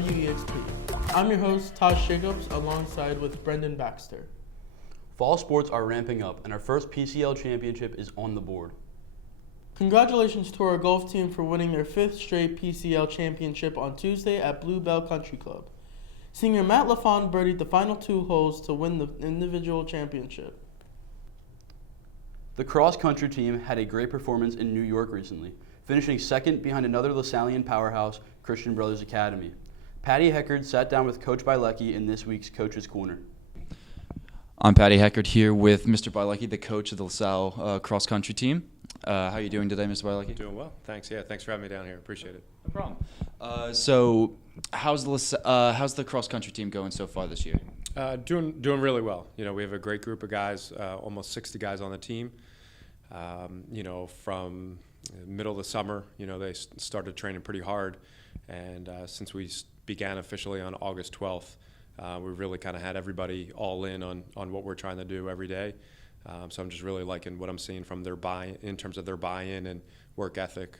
WEXP. I'm your host, Taj Jacobs, alongside with Brendan Baxter. Fall sports are ramping up, and our first PCL championship is on the board. Congratulations to our golf team for winning their 5th straight PCL championship on Tuesday at Bluebell Country Club. Senior Matt LaFawn birdied the final 2 holes to win the individual championship. The cross-country team had a great performance in New York recently, finishing second behind another Lasallian powerhouse, Christian Brothers Academy. Patty Heckard sat down with Coach Bielecki in this week's Coach's Corner. I'm Patty Heckard here with Mr. Bielecki, the coach of the LaSalle cross-country team. How are you doing today, Mr. Bielecki? Doing well, thanks. Yeah, thanks for having me down here. Appreciate it. No problem. So, how's the cross-country team going so far this year? Doing really well. You know, we have a great group of guys, almost 60 guys on the team. From middle of the summer, they started training pretty hard, and since we began officially on August 12th, we really kind of had everybody all in on what we're trying to do every day. So I'm just really liking what I'm seeing from their in terms of their buy-in and work ethic.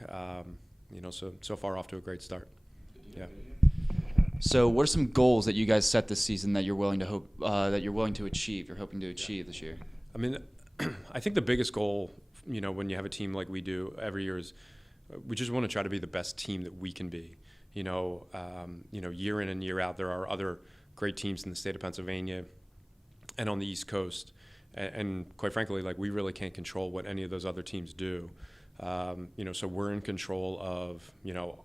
So far off to a great start. Yeah. So, what are some goals that you guys set this season that you're willing to achieve? You're hoping to achieve this year? I mean, I think the biggest goal, when you have a team like we do every year, is we just want to try to be the best team that we can be. Year in and year out, there are other great teams in the state of Pennsylvania and on the East Coast. And quite frankly, we really can't control what any of those other teams do. So we're in control of,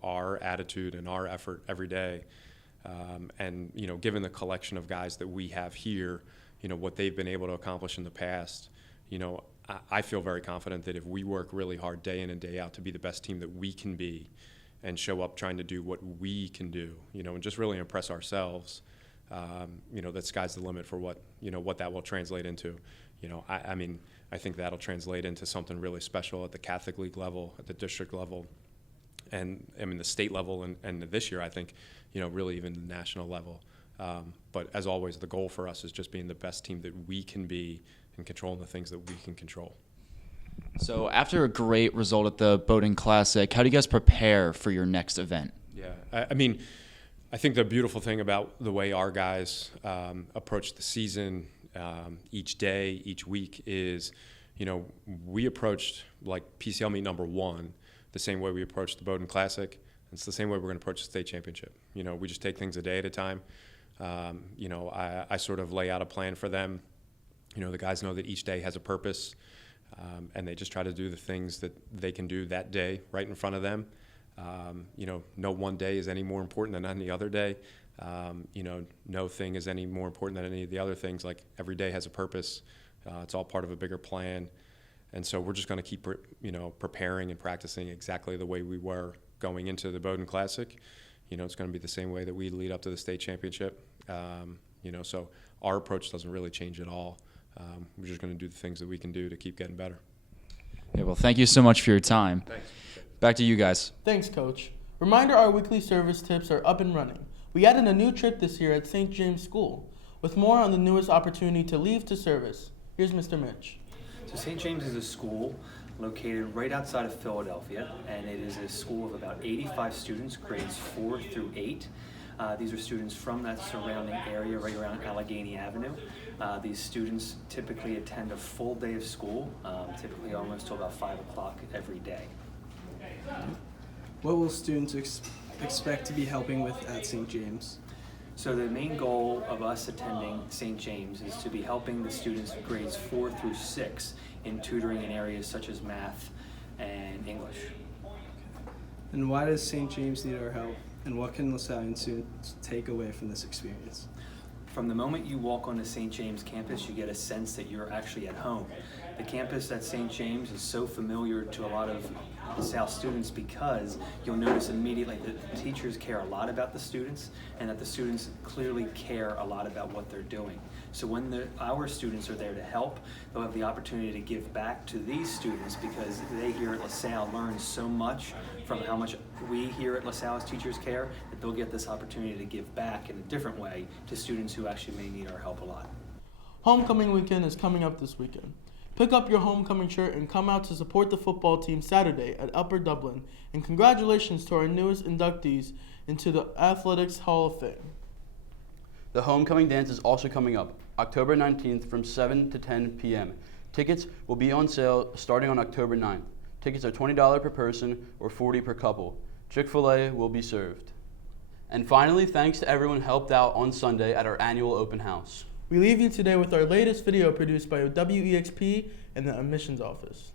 our attitude and our effort every day. And given the collection of guys that we have here, what they've been able to accomplish in the past, I feel very confident that if we work really hard day in and day out to be the best team that we can be and show up trying to do what we can do, and just really impress ourselves, that sky's the limit for what that will translate into. I think that'll translate into something really special at the Catholic League level, at the district level, and the state level, and this year I think, really even the national level. But as always, the goal for us is just being the best team that we can be and controlling the things that we can control. So after a great result at the Bowdoin Classic, how do you guys prepare for your next event? Yeah, I think the beautiful thing about the way our guys approach the season, each day, each week is, we approached PCL meet number 1 the same way we approached the Bowdoin Classic. It's the same way we're going to approach the state championship. We just take things a day at a time. I sort of lay out a plan for them. The guys know that each day has a purpose, and they just try to do the things that they can do that day right in front of them. No one day is any more important than any other day. No thing is any more important than any of the other things. Every day has a purpose. It's all part of a bigger plan. And so we're just going to keep, preparing and practicing exactly the way we were going into the Bowdoin Classic. It's going to be the same way that we lead up to the state championship. So our approach doesn't really change at all. We're just going to do the things that we can do to keep getting better. Yeah, well, thank you so much for your time. Thanks. Back to you guys. Thanks, Coach. Reminder, our weekly service tips are up and running. We added a new trip this year at St. James School, with more on the newest opportunity to leave to service. Here's Mr. Mitch. So St. James is a school located right outside of Philadelphia, and it is a school of about 85 students, grades 4 through 8. These are students from that surrounding area right around Allegheny Avenue. These students typically attend a full day of school, typically almost till about 5 o'clock every day. What will students expect to be helping with at St. James? So the main goal of us attending St. James is to be helping the students grades 4 through 6 in tutoring in areas such as math and English. And why does St. James need our help? And what can Lasallian students take away from this experience? From the moment you walk onto St. James campus, you get a sense that you're actually at home. The campus at St. James is so familiar to a lot of LaSalle students because you'll notice immediately that the teachers care a lot about the students and that the students clearly care a lot about what they're doing. So when our students are there to help, they'll have the opportunity to give back to these students because they here at LaSalle learn so much from how much we here at LaSalle as teachers care that they'll get this opportunity to give back in a different way to students who actually may need our help a lot. Homecoming weekend is coming up this weekend. Pick up your homecoming shirt and come out to support the football team Saturday at Upper Dublin. And congratulations to our newest inductees into the Athletics Hall of Fame. The homecoming dance is also coming up, October 19th from 7 to 10 p.m. Tickets will be on sale starting on October 9th. Tickets are $20 per person or $40 per couple. Chick-fil-A will be served. And finally, thanks to everyone who helped out on Sunday at our annual open house. We leave you today with our latest video produced by WEXP and the admissions office.